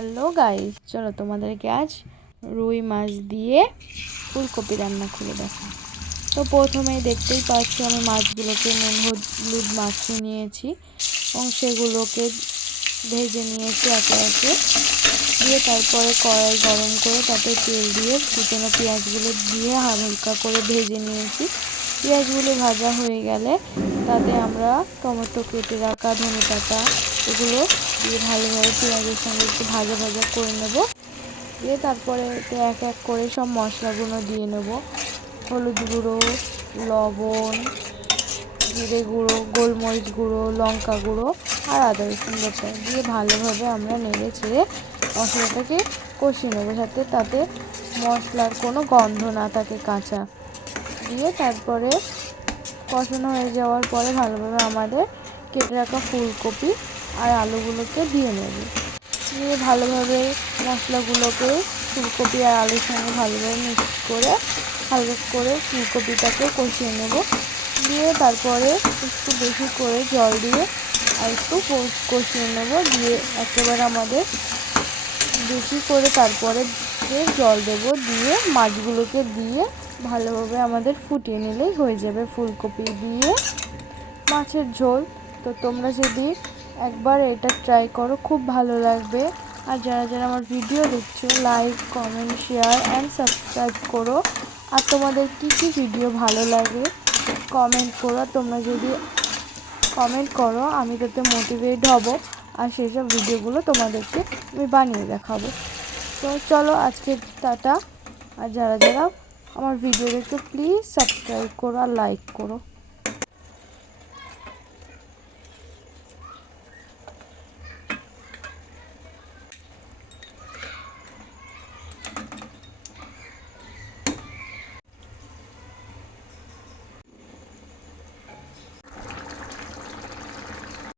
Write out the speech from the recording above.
Hello guys, চলো তোমাদেরকে আজ রুই মাছ দিয়ে ফুলকপি রান্না করে দেখো। তো প্রথমেই দেখতেই পাচ্ছ আমি মাছগুলোকে নুন হলুদ মাখিয়ে নিয়েছি এবং সেগুলোকে ভেজে নিয়েছি একে একে দিয়ে তারপরে কড়াই গরম করে তাতে তেল দিয়ে কুচনো পেঁয়াজগুলো দিয়ে হালকা করে ভেজে নিয়েছি। পেঁয়াজগুলো ভাজা হয়ে গেলে তাতে আমরা টমেটো কেটে রাখা, ধনেপাতা এগুলো দিয়ে ভালোভাবে পেঁয়াজের সঙ্গে একটু ভাজা ভাজা করে নেব। দিয়ে তারপরে এতে এক এক করে সব মশলাগুলো দিয়ে নেব। হলুদ গুঁড়ো, লবণ, জিরে গুঁড়ো, গোলমরিচ গুঁড়ো, লঙ্কা গুঁড়ো আর আদা রসুন বাটা দিয়ে ভালোভাবে আমরা নেড়ে ছেড়ে মশলাটাকে কষিয়ে নেবো, যাতে তাতে মশলার কোনো গন্ধ না থাকে কাঁচা। দিয়ে তারপরে কষানো হয়ে যাওয়ার পরে ভালোভাবে আমাদের কেটে রাখা ফুলকপি আর আলুগুলোকে দিয়ে নেব। দিয়ে ভালোভাবে মশলাগুলোকে ফুলকপি আর আলুর সঙ্গে ভালোভাবে মিক্স করে হালকা করে ফুলকপিটাকে কষিয়ে নেব। দিয়ে তারপরে একটু বেশি করে জল দিয়ে আর একটু কষিয়ে নেব। দিয়ে একেবারে আমাদের বেশি করে তারপরে জল দেব, দিয়ে মাছগুলোকে দিয়ে ভালোভাবে আমাদের ফুটিয়ে নিলেই হয়ে যাবে ফুলকপি দিয়ে মাছের ঝোল। তো তোমরা যদি একবার এটা ট্রাই করো খুব ভালো লাগবে। আর যারা যারা আমার ভিডিও দেখছো, like, comment, share and subscribe করো। আর তোমাদের কী কী ভিডিও ভালো লাগে কমেন্ট করো। তোমরা যদি কমেন্ট করো আমি তাতে মোটিভেট হব আর সেসব ভিডিওগুলো তোমাদেরকে আমি বানিয়ে দেখাবো। তো চলো আজকে টাটা। আর যারা যারা আমার ভিডিও দেখছো প্লিজ সাবস্ক্রাইব করো আর লাইক করো।